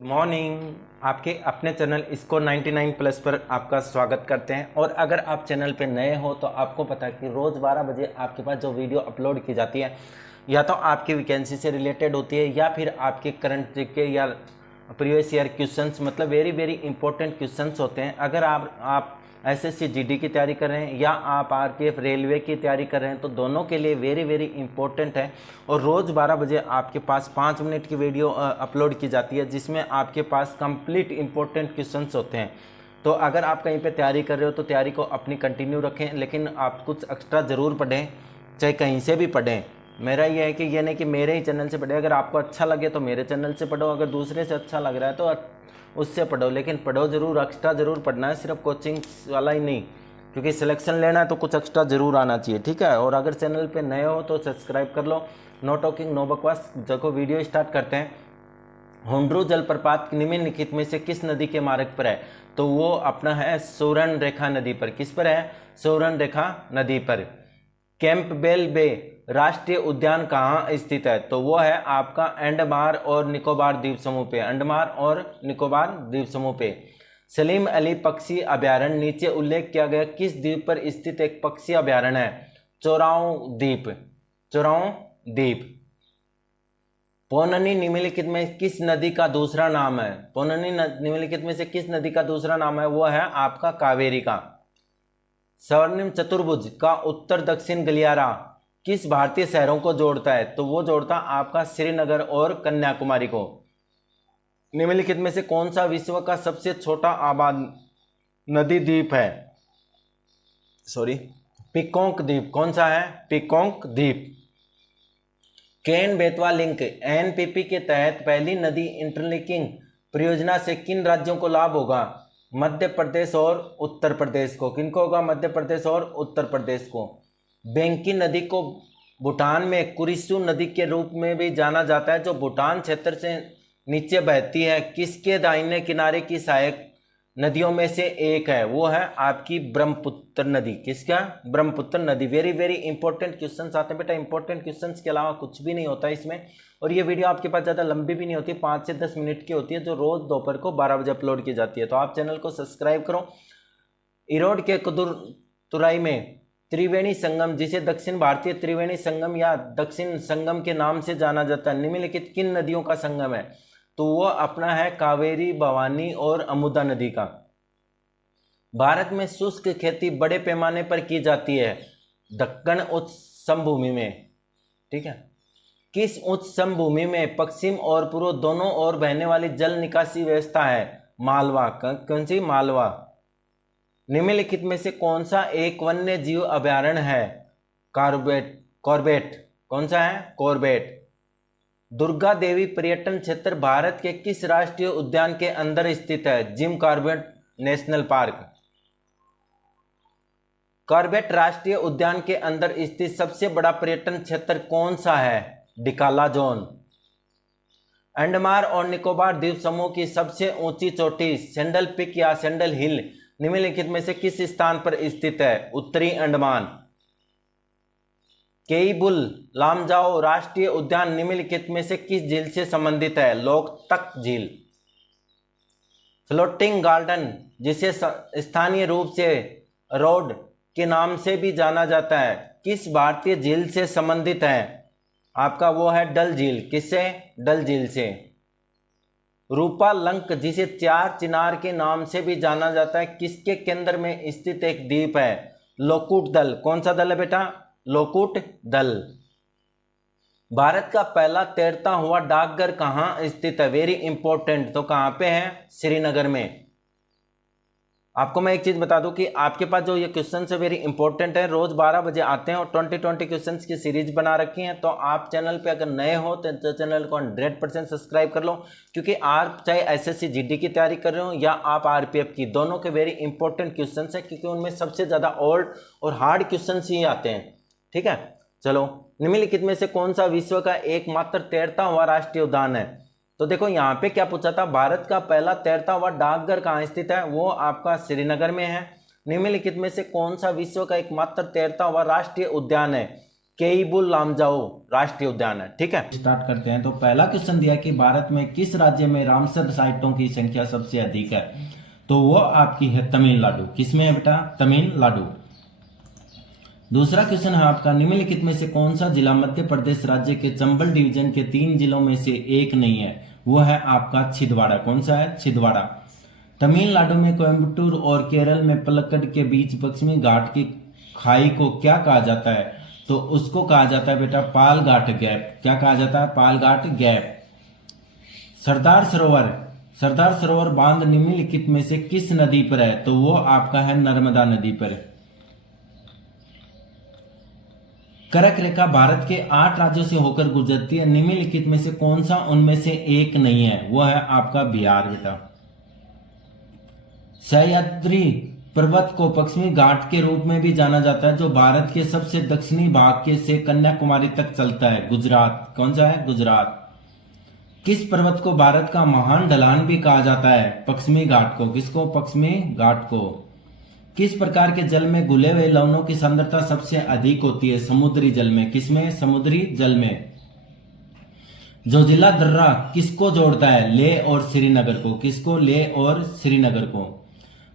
Morning. आपके अपने channel score 99 plus पर आपका स्वागत करते हैं। और अगर आप चैनल पे नए हो तो आपको पता है कि रोज़ 12 बजे आपके पास जो वीडियो अपलोड की जाती है या तो आपकी वैकेंसी से रिलेटेड होती है या फिर आपके करंट के या प्रीवियस ईयर क्वेश्चंस, मतलब वेरी वेरी इंपॉर्टेंट क्वेश्चंस होते हैं। अगर आप एसएससी जीडी की तैयारी कर रहे हैं या आप आरपीएफ रेलवे की तैयारी कर रहे हैं तो दोनों के लिए वेरी वेरी इंपॉर्टेंट है। और रोज़ 12 बजे आपके पास 5 मिनट की वीडियो अपलोड की जाती है जिसमें आपके पास कंप्लीट इंपॉर्टेंट क्वेश्चंस होते हैं। तो अगर आप कहीं पे तैयारी कर रहे हो तो तैयारी को अपनी कंटिन्यू रखें, लेकिन आप कुछ एक्स्ट्रा ज़रूर पढ़ें, चाहे कहीं से भी पढ़ें। मेरा ये है कि ये नहीं कि मेरे ही चैनल से पढ़े, अगर आपको अच्छा लगे तो मेरे चैनल से पढ़ो, अगर दूसरे से अच्छा लग रहा है तो उससे पढ़ो, लेकिन पढ़ो ज़रूर, एक्स्ट्रा ज़रूर पढ़ना है, सिर्फ कोचिंग वाला ही नहीं, क्योंकि सिलेक्शन लेना है तो कुछ एक्स्ट्रा ज़रूर आना चाहिए, ठीक है। और अगर चैनल पे नए हो तो सब्सक्राइब कर लो। नो टॉकिंग नो बकवास, देखो वीडियो स्टार्ट करते हैं। होंड्रू जलप्रपात निम्नलिखित में से किस नदी के मार्ग पर है? तो वो अपना है सोरन रेखा नदी पर। किस पर है? सोरन रेखा नदी पर। कैंपबेल बे राष्ट्रीय उद्यान कहाँ स्थित है? तो वो है आपका अंडमान और निकोबार द्वीप समूह पे, अंडमान और निकोबार द्वीप समूह पे। सलीम अली पक्षी अभ्यारण्य नीचे उल्लेख किया गया किस द्वीप पर स्थित एक पक्षी अभ्यारण्य है? चोराओ द्वीप, चोराओ द्वीप। पोननी निम्नलिखित में किस नदी का दूसरा नाम है? पोननी निम्नलिखित में से किस नदी का दूसरा नाम है? वो है आपका कावेरी का। स्वर्णिम चतुर्भुज का उत्तर दक्षिण गलियारा किस भारतीय शहरों को जोड़ता है? तो वो जोड़ता आपका श्रीनगर और कन्याकुमारी को। निम्नलिखित में से कौन सा विश्व का सबसे छोटा आबाद नदी द्वीप है? पिकोंक द्वीप। कौन सा है? पिकोंक द्वीप। केन बेतवा लिंक एनपीपी के तहत पहली नदी इंटरलिंकिंग परियोजना से किन राज्यों को लाभ होगा? मध्य प्रदेश और उत्तर प्रदेश को। किनको होगा? मध्य प्रदेश और उत्तर प्रदेश को। बेंकी नदी को भूटान में कुरिसु नदी के रूप में भी जाना जाता है, जो भूटान क्षेत्र से नीचे बहती है। किसके दाहिने किनारे की सहायक नदियों में से एक है? वो है आपकी ब्रह्मपुत्र नदी। किसका? ब्रह्मपुत्र नदी। वेरी वेरी इंपॉर्टेंट क्वेश्चंस आते हैं बेटा, इंपॉर्टेंट क्वेश्चंस के अलावा कुछ भी नहीं होता इसमें। और ये वीडियो आपके पास ज़्यादा लंबी भी नहीं होती, 5 से 10 मिनट की होती है, जो रोज़ दोपहर को 12 बजे अपलोड की जाती है। तो आप चैनल को सब्सक्राइब करो। इरोड के तुराई में त्रिवेणी संगम, जिसे दक्षिण भारतीय त्रिवेणी संगम या दक्षिण संगम के नाम से जाना जाता है, निम्नलिखित किन नदियों का संगम है? तो वो अपना है कावेरी, भवानी और अमुदा नदी का। भारत में शुष्क खेती बड़े पैमाने पर की जाती है दक्कन उच्च समभूमि में, ठीक है। किस उच्च समभूमि में पश्चिम और पूर्व दोनों ओर बहने वाली जल निकासी व्यवस्था है? मालवा। कौन सी? मालवा। निम्नलिखित में से कौन सा एक वन्य जीव अभ्यारण्य है? कॉर्बेट। कौन सा है? कॉर्बेट। दुर्गा देवी पर्यटन क्षेत्र भारत के किस राष्ट्रीय उद्यान के अंदर स्थित है? Jim Corbett national park. Corbett राष्ट्रीय उद्यान के अंदर स्थित सबसे बड़ा पर्यटन क्षेत्र कौन सा है? डिकाला जोन। अंडमान और निकोबार द्वीप समूह की सबसे ऊंची चोटी सैंडल पिक या सैंडल हिल निम्नलिखित में से किस स्थान पर स्थित है? उत्तरी अंडमान। केईबुल लामजाओ राष्ट्रीय उद्यान निम्नलिखित में से किस झील से संबंधित है? लोकतक झील। फ्लोटिंग गार्डन, जिसे स्थानीय रूप से रोड के नाम से भी जाना जाता है, किस भारतीय झील से संबंधित है? आपका वो है डल झील। किससे? डल झील से। रूपा लंक, जिसे चार चिनार के नाम से भी जाना जाता है, किसके केंद्र में स्थित एक द्वीप है? लोकुट दल। कौन सा दल है बेटा? लोकुट दल। भारत का पहला तैरता हुआ डाकघर कहाँ स्थित है? Very important. तो कहाँ पे है? श्रीनगर में। आपको मैं एक चीज बता दूं कि आपके पास जो ये क्वेश्चन है वेरी इंपॉर्टेंट है, रोज 12 बजे आते हैं और 20 क्वेश्चंस की सीरीज बना रखी है। तो आप चैनल पे अगर नए हो तो चैनल को 100% सब्सक्राइब कर लो, क्योंकि आप चाहे एसएससी जीडी की तैयारी कर रहे हो या आप आरपीएफ की, दोनों के वेरी इंपॉर्टेंट क्वेश्चन है, क्योंकि उनमें सबसे ज्यादा ओल्ड और हार्ड क्वेश्चन ही आते हैं, ठीक है। चलो, निम्नलिखित में से कौन सा विश्व का एकमात्र तैरता हुआ राष्ट्रीय उद्यान है? तो देखो यहाँ पे क्या पूछा था, भारत का पहला तैरता हुआ डाकघर कहाँ स्थित है? वो आपका श्रीनगर में है। निम्नलिखित में से कौन सा विश्व का एकमात्र तैरता हुआ राष्ट्रीय उद्यान है? केइबुल लामजाओ राष्ट्रीय उद्यान है। ठीक है, स्टार्ट करते हैं। तो पहला क्वेश्चन दिया कि भारत में किस राज्य में रामसर साइटों की संख्या सबसे अधिक है, तो वो आपकी है तमिलनाडु। किसमें है बेटा? तमिलनाडु। दूसरा क्वेश्चन है आपका, निम्नलिखित में से कौन सा जिला मध्य प्रदेश राज्य के चंबल डिवीजन के 3 जिलों में से एक नहीं है? वो है आपका छिंदवाड़ा। कौन सा है? छिंदवाड़ा। तमिलनाडु में कोयम्बटूर और केरल में पलक्कड के बीच पश्चिमी घाट की खाई को क्या कहा जाता है? तो उसको कहा जाता है बेटा पालघाट गैप। क्या कहा जाता है? पालघाट गैप। सरदार सरोवर बांध निम्नलिखित में से किस नदी पर है? तो वो आपका है नर्मदा नदी पर। कर्क रेखा भारत के 8 राज्यों से होकर गुजरती है, निम्नलिखित में से कौन सा उनमें से एक नहीं है? वो है आपका बिहार बेटा। सह्याद्री पर्वत को पश्चिमी घाट के रूप में भी जाना जाता है, जो भारत के सबसे दक्षिणी भाग के से कन्याकुमारी तक चलता है। गुजरात। कौन सा है? गुजरात। किस पर्वत को भारत का महान ढलान भी कहा जाता है? पश्चिमी घाट को। किसको? पश्चिमी घाट को। किस प्रकार के जल में घुले हुए लवणों की सांद्रता सबसे अधिक होती है? समुद्री जल में। किसमें? समुद्री जल में। जोजिला दर्रा किसको जोड़ता है? लेह और श्रीनगर को। किसको? लेह और श्रीनगर को।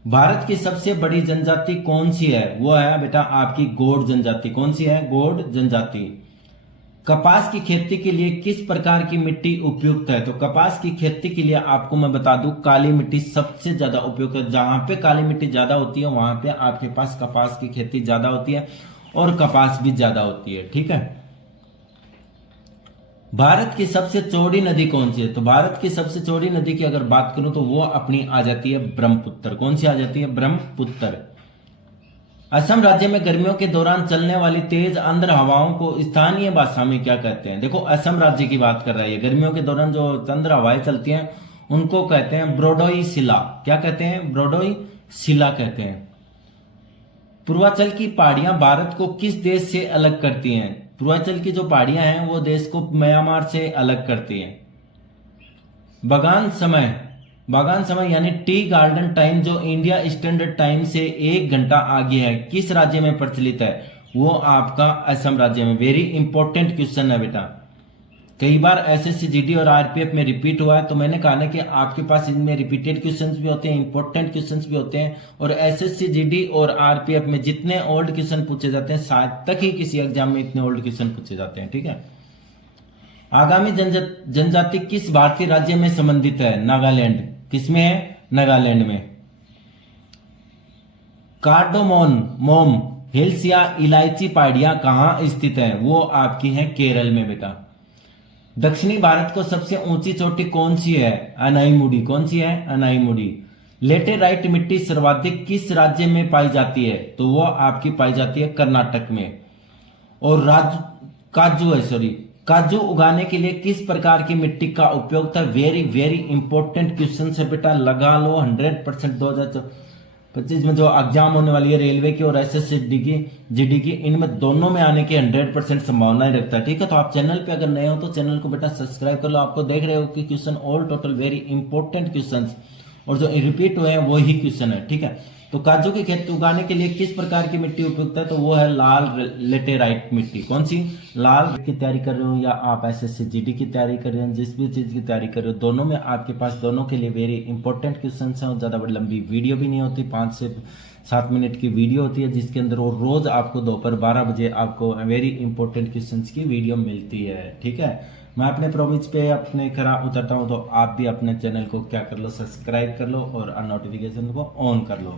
भारत की सबसे बड़ी जनजाति कौन सी है? वो है बेटा आपकी गौड़ जनजाति। कौन सी है? गौड़ जनजाति। कपास की खेती के लिए किस प्रकार की मिट्टी उपयुक्त है? तो कपास की खेती के लिए आपको मैं बता दूं काली मिट्टी सबसे ज्यादा उपयुक्त है। जहां पे काली मिट्टी ज्यादा होती है वहां पे आपके पास कपास की खेती ज्यादा होती है और कपास भी ज्यादा होती है। ठीक है। भारत की सबसे चौड़ी नदी कौन सी है? तो भारत की सबसे चौड़ी नदी की अगर बात करूं तो वो अपनी आ जाती है ब्रह्मपुत्र। कौन सी आ जाती है? ब्रह्मपुत्र। असम राज्य में गर्मियों के दौरान चलने वाली तेज आंध्र हवाओं को स्थानीय भाषा में क्या कहते हैं? देखो असम राज्य की बात कर रहा है, गर्मियों के दौरान जो आंध्र हवाएं चलती हैं उनको कहते हैं ब्रोडोई शिला। क्या कहते हैं? ब्रोडोई शिला कहते हैं। पूर्वांचल की पहाड़ियां भारत को किस देश से अलग करती हैं? पूर्वांचल की जो पहाड़ियां हैं वो देश को म्यांमार से अलग करती हैं। बागान समय यानी टी गार्डन टाइम जो इंडिया स्टैंडर्ड टाइम से 1 घंटा आगे है, किस राज्य में प्रचलित है? वो आपका असम राज्य में। वेरी इंपॉर्टेंट क्वेश्चन है बेटा, कई बार एसएससी जीडी और आरपीएफ में रिपीट हुआ है। तो मैंने कहा ना कि आपके पास इनमें रिपीटेड क्वेश्चंस भी होते हैं, इंपॉर्टेंट क्वेश्चंस भी होते हैं, और एसएससी जीडी और आरपीएफ में जितने ओल्ड क्वेश्चन पूछे जाते हैं शायद तक ही किसी एग्जाम में इतने ओल्ड क्वेश्चन पूछे जाते हैं। ठीक है। आगामी जनजाति किस भारतीय राज्य में संबंधित है? नागालैंड। किसमें है? नागालैंड में। कार्डोमोम हिल्स या इलायची पहाड़ियां कहां स्थित है? वो आपकी है केरल में बेटा। दक्षिणी भारत को सबसे ऊंची चोटी कौन सी है? अनाईमुडी। कौन सी है? अनाईमुडी। लेटेराइट मिट्टी सर्वाधिक किस राज्य में पाई जाती है? तो वो आपकी पाई जाती है कर्नाटक में। और काजू उगाने के लिए किस प्रकार की मिट्टी का उपयोग था? वेरी वेरी इंपॉर्टेंट क्वेश्चन है बेटा, लगा लो 100%। 2025 में जो एग्जाम होने वाली है रेलवे की और एसएससी जीडी की, इनमें दोनों में आने की 100% संभावना रखता है। ठीक है। तो आप चैनल पे अगर नए हो तो चैनल को बेटा सब्सक्राइब कर लो। आपको देख रहे हो कि question all total very important question, और जो रिपीट हुए हैं वही क्वेश्चन है। ठीक है। तो काजू की खेती उगाने के लिए किस प्रकार की मिट्टी उपयुक्त है? तो वो है लाल लेटेराइट मिट्टी। कौन सी? लाल। की तैयारी कर रहे हो या आप एसएससी जीडी की तैयारी कर रहे हो, जिस भी चीज की तैयारी कर रहे हो, दोनों में आपके पास दोनों के लिए वेरी इंपॉर्टेंट क्वेश्चन हैं। और ज्यादा बड़ी लंबी वीडियो भी नहीं होती, 5 से 7 मिनट की वीडियो होती है, जिसके अंदर वो रोज आपको दोपहर 12 बजे आपको वेरी इंपॉर्टेंट क्वेश्चन की वीडियो मिलती है। ठीक है। मैं अपने प्रोमिस पे अपने खरा उतरता हूं, तो आप भी अपने चैनल को क्या कर लो, सब्सक्राइब कर लो और नोटिफिकेशन को ऑन कर लो।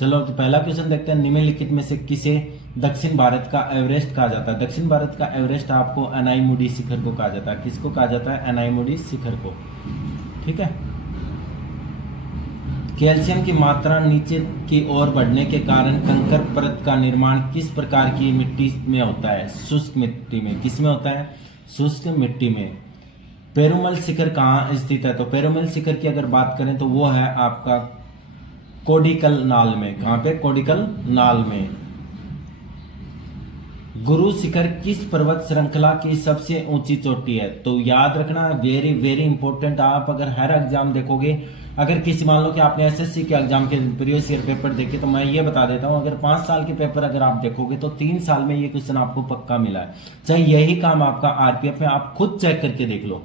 चलो तो पहला क्वेश्चन देखते हैं, निम्नलिखित में से किसे दक्षिण भारत का एवरेस्ट कहा जाता है? दक्षिण भारत का एवरेस्ट आपको अनाईमुडी शिखर को कहा जाता है। किसको कहा जाता है? अनाईमुडी शिखर को। ठीक है। कैल्शियम की मात्रा नीचे की ओर बढ़ने के कारण कंकर परत का निर्माण किस प्रकार की मिट्टी में होता है? शुष्क मिट्टी में। किसमें होता है? शुष्क मिट्टी में। पेरुमल शिखर कहाँ स्थित है? तो पेरुमल शिखर की अगर बात करें तो वो है आपका कोडिकल नाल में। कहां पे? कोडिकल नाल में। गुरु शिखर किस पर्वत श्रृंखला की सबसे ऊंची चोटी है? तो याद रखना, वेरी वेरी इंपॉर्टेंट। आप अगर हर एग्जाम देखोगे, अगर किसी मान लो कि आपने एसएससी के एग्जाम के प्रीवियस ईयर पेपर देखे, तो मैं ये बता देता हूं, अगर 5 साल के पेपर अगर आप देखोगे तो 3 साल में ये क्वेश्चन आपको पक्का मिला है। चाहे यही काम आपका आरपीएफ में, आप खुद चेक करके देख लो,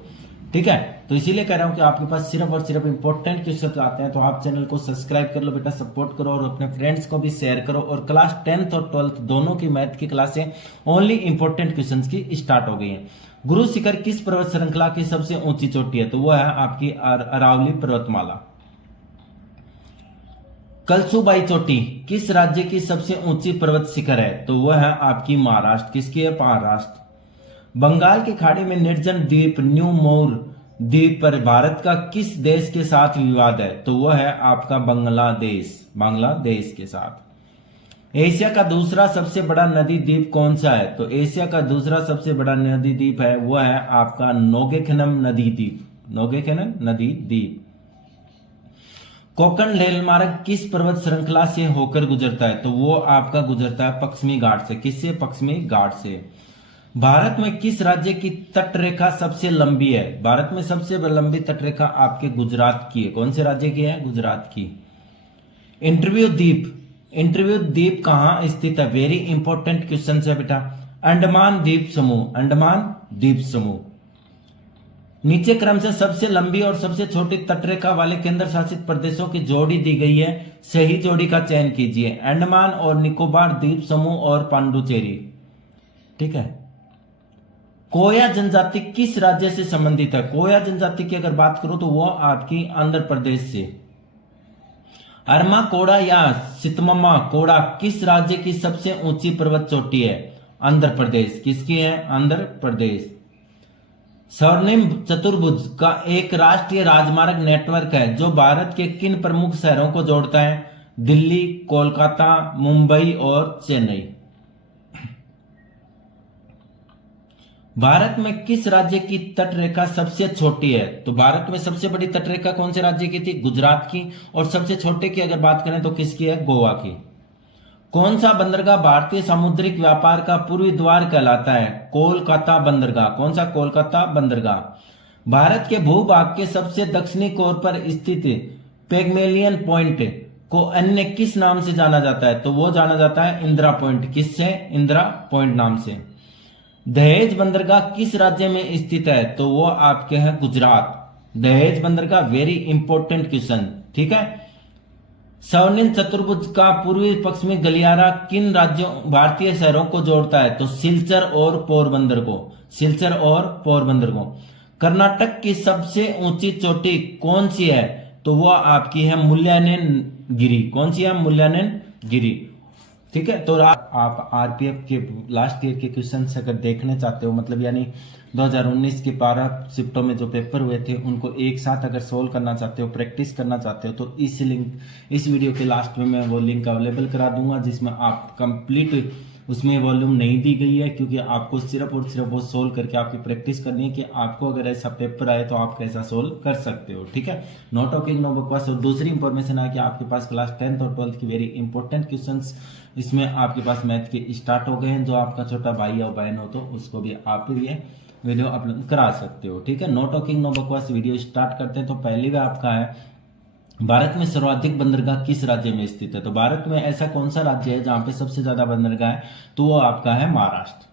ठीक है। तो इसीलिए कह रहा हूं कि आपके पास सिर्फ और सिर्फ इंपॉर्टेंट क्वेश्चन आते हैं, तो आप चैनल को सब्सक्राइब कर लो बेटा, सपोर्ट करो और अपने फ्रेंड्स को भी शेयर करो। और क्लास 10th और 12th दोनों की मैथ की क्लासें ओनली इंपॉर्टेंट क्वेश्चंस की स्टार्ट हो गई हैं। गुरु शिखर किस पर्वत श्रृंखला की सबसे ऊंची चोटी है? तो वो है आपकी अरावली पर्वतमाला। कलसुबाई चोटी किस राज्य की सबसे ऊंची पर्वत शिखर है? तो वह है आपकी महाराष्ट्र। किसकी है? महाराष्ट्र। बंगाल की खाड़ी में निर्जन द्वीप न्यू मोर द्वीप पर भारत का किस देश के साथ विवाद है? तो वह है आपका बांग्लादेश। बांग्लादेश के साथ। एशिया का दूसरा सबसे बड़ा नदी द्वीप कौन सा है? तो एशिया का दूसरा सबसे बड़ा नदी द्वीप है वह है आपका नोगेखेनम नदी द्वीप। नोगेखेनम नदी द्वीप। कोंकण रेल मार्ग किस पर्वत श्रृंखला से होकर गुजरता है? तो वो आपका गुजरता है पश्चिमी घाट से। किससे? पश्चिमी घाट से। भारत में किस राज्य की तटरेखा सबसे लंबी है? भारत में सबसे लंबी तटरेखा आपके गुजरात की है। कौन से राज्य की है? गुजरात की। इंटरव्यू द्वीप, इंटरव्यू द्वीप कहां स्थित है? वेरी इंपॉर्टेंट क्वेश्चन है बेटा। अंडमान द्वीप समूह। अंडमान द्वीप समूह। नीचे क्रम से सबसे लंबी और सबसे छोटी तटरेखा वाले केंद्र शासित प्रदेशों की जोड़ी दी गई है, सही जोड़ी का चयन कीजिए। अंडमान और निकोबार द्वीप समूह और पांडुचेरी, ठीक है। कोया जनजाति किस राज्य से संबंधित है? कोया जनजाति की अगर बात करो तो वो आपकी आंध्र प्रदेश से। अरमा कोड़ा या सितममा कोड़ा किस राज्य की सबसे ऊंची पर्वत चोटी है? आंध्र प्रदेश। किसकी है? आंध्र प्रदेश। स्वर्णिम चतुर्भुज का एक राष्ट्रीय राजमार्ग नेटवर्क है जो भारत के किन प्रमुख शहरों को जोड़ता है? दिल्ली, कोलकाता, मुंबई और चेन्नई। भारत में किस राज्य की तटरेखा सबसे छोटी है? तो भारत में सबसे बड़ी तटरेखा कौन से राज्य की थी? गुजरात की। और सबसे छोटे की अगर बात करें तो किसकी है? गोवा की। कौन सा बंदरगाह भारतीय सामुद्रिक व्यापार का पूर्वी द्वार कहलाता है? कोलकाता बंदरगाह। कौन सा? कोलकाता बंदरगाह। भारत के भूभाग के सबसे दक्षिणी कोर पर स्थित पेगमेलियन पॉइंट को अन्य किस नाम से जाना जाता है? तो वो जाना जाता है इंदिरा पॉइंट। किससे? इंदिरा पॉइंट नाम से। दहेज बंदरगाह किस राज्य में स्थित है? तो वो आपके हैं गुजरात। दहेज बंदरगाह, वेरी इंपॉर्टेंट क्वेश्चन, ठीक है। स्वर्णिम चतुर्भुज का पूर्वी पश्चिमी गलियारा किन राज्यों भारतीय शहरों को जोड़ता है? तो सिलचर और पोरबंदर को। सिलचर और पोरबंदर को। कर्नाटक की सबसे ऊंची चोटी कौन सी है? तो वो आपकी है मुल्यानेन गिरी। कौन सी है? मुल्यानेन गिरी, ठीक है। तो आप आरपीएफ के लास्ट ईयर के क्वेश्चन अगर देखने चाहते हो, मतलब यानी 2019 के 12 शिफ्टों में जो पेपर हुए थे उनको एक साथ अगर सोल्व करना चाहते हो, प्रैक्टिस करना चाहते हो, तो इस लिंक, इस वीडियो के लास्ट में मैं वो लिंक अवेलेबल करा दूंगा जिसमें आप कंप्लीट, उसमें वॉल्यूम नहीं दी गई है क्योंकि आपको सिर्फ और सिर्फ वो सोल्व करके आपकी प्रैक्टिस करनी है कि आपको अगर ऐसा पेपर आए तो आप कैसा सोल्व कर सकते हो, ठीक है। नो टॉकिंग नो बकवास। और दूसरी इंफॉर्मेशन है कि आपके पास क्लास 10th और 12th की वेरी इंपॉर्टेंट क्वेश्चंस इसमें आपके पास मैथ के स्टार्ट हो गए हैं। जो आपका छोटा भाई या बहन हो तो उसको भी आप ये वीडियो अपलोड करा सकते हो, ठीक है। नो टॉकिंग नो बकवास, वीडियो स्टार्ट करते हैं। तो पहली बार आपका है, भारत में सर्वाधिक बंदरगाह किस राज्य में स्थित है? तो भारत में ऐसा कौन सा राज्य है जहां पे सबसे ज्यादा बंदरगाह है? तो वो आपका है महाराष्ट्र।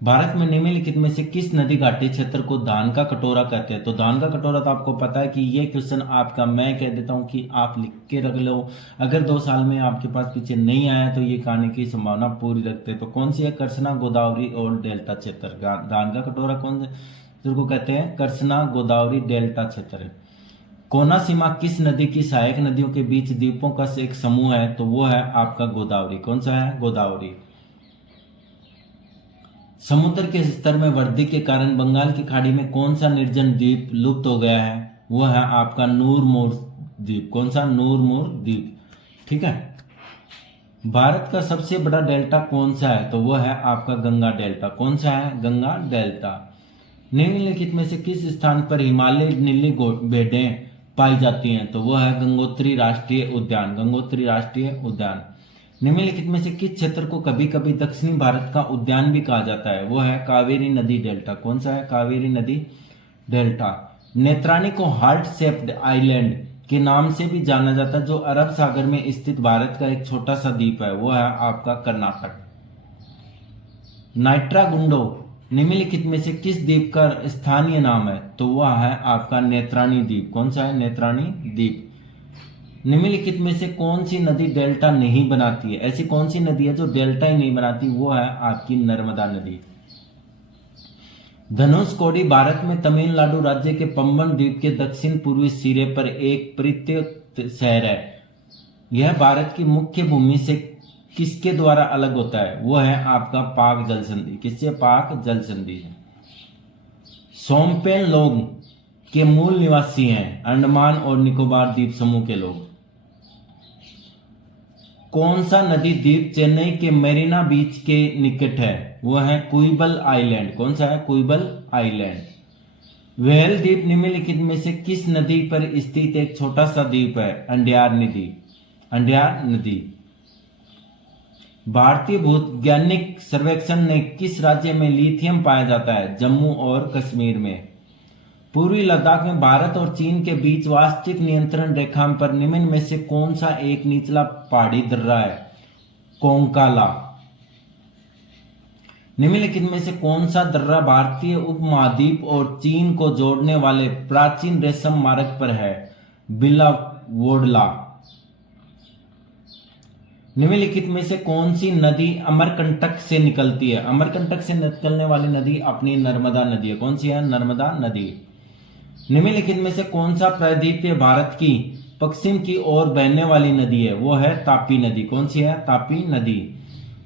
भारत में निम्नलिखित में से किस नदी घाटी क्षेत्र को धान का कटोरा कहते हैं? तो धान का कटोरा तो आपको पता है कि ये क्वेश्चन आपका, मैं कह देता हूं कि आप लिख के रख लो। अगर 2 साल में आपके पास पीछे नहीं आया तो ये आने की संभावना पूरी रखते हैं। तो कौन सी है? कृष्णा, गोदावरी और डेल्टा क्षेत्र। धान का कटोरा कौन से को कहते हैं? कृष्णा, गोदावरी, डेल्टा क्षेत्र। कोनासीमा किस नदी की सहायक नदियों के बीच द्वीपों का एक समूह है? तो वो है आपका गोदावरी। कौन सा है? गोदावरी। समुद्र के स्तर में वृद्धि के कारण बंगाल की खाड़ी में कौन सा निर्जन द्वीप लुप्त हो गया है? वो है आपका नूरमोर द्वीप। कौन सा? नूरमोर द्वीप, ठीक है। भारत का सबसे बड़ा डेल्टा कौन सा है? तो वो है आपका गंगा डेल्टा। कौन सा है? गंगा डेल्टा। निम्नलिखित में से किस स्थान पर हिमालय नीली भेड़ें पाई जाती हैं? तो वो है गंगोत्री राष्ट्रीय उद्यान। गंगोत्री राष्ट्रीय उद्यान। निम्नलिखित में से किस क्षेत्र को कभी कभी दक्षिणी भारत का उद्यान भी कहा जाता है? वो है कावेरी नदी डेल्टा। कौन सा है? कावेरी नदी डेल्टा। नेत्रानी को हार्ट शेप्ड आइलैंड के नाम से भी जाना जाता है, जो अरब सागर में स्थित भारत का एक छोटा सा द्वीप है। वो है आपका कर्नाटक। नाइट्रागुंडो निम्नलिखित में से किस द्वीप का स्थानीय नाम है? तो वह है आपका नेत्रानी द्वीप। कौन सा है? नेत्रानी द्वीप। निम्नलिखित में से कौन सी नदी डेल्टा नहीं बनाती है? ऐसी कौन सी नदी है जो डेल्टा ही नहीं बनाती? वो है आपकी नर्मदा नदी। धनुषकोडी भारत में तमिलनाडु राज्य के पंबन द्वीप के दक्षिण पूर्वी सिरे पर एक परित्यक्त शहर है। यह भारत की मुख्य भूमि से किसके द्वारा अलग होता है? वो है आपका पाक जल संधि। किससे? पाक जल संधि। सोमपेन लोग के मूल निवासी हैं अंडमान और निकोबार द्वीप समूह के लोग। कौन सा नदी द्वीप चेन्नई के मेरीना बीच के निकट है? वो है कुइबल आइलैंड। कौन सा है? कुइबल आइलैंड। वेल द्वीप निम्नलिखित में से किस नदी पर स्थित एक छोटा सा द्वीप है? अंडयार नदी। अंडयार नदी। भारतीय भूवैज्ञानिक सर्वेक्षण ने किस राज्य में लिथियम पाया जाता है? जम्मू और कश्मीर में। पूर्वी लद्दाख में भारत और चीन के बीच वास्तविक नियंत्रण रेखा पर निम्न में से कौन सा एक निचला पहाड़ी दर्रा है? कोंकाला। निम्नलिखित में से कौन सा दर्रा भारतीय उपमहाद्वीप और चीन को जोड़ने वाले प्राचीन रेशम मार्ग पर है? बिलावोडला। निम्नलिखित में से कौन सी नदी अमरकंटक से निकलती है? अमरकंटक से निकलने वाली नदी अपनी नर्मदा नदी है। कौन सी है? नर्मदा नदी। निम्नलिखित में से कौन सा प्रायद्वीपीय भारत की पश्चिम की ओर बहने वाली नदी है? वो है तापी नदी। कौन सी है? तापी नदी।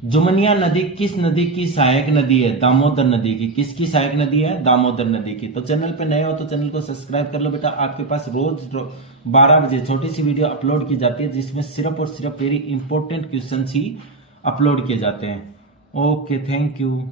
जुमनिया नदी किस नदी की सहायक नदी है? दामोदर नदी की। किसकी सहायक नदी है? दामोदर नदी की। तो चैनल पे नए हो तो चैनल को सब्सक्राइब कर लो बेटा। आपके पास रोज 12 बजे छोटी सी वीडियो अपलोड की जाती है, जिसमें सिर्फ और सिर्फ वेरी इंपॉर्टेंट क्वेश्चन ही अपलोड किए जाते हैं। Okay, thank you.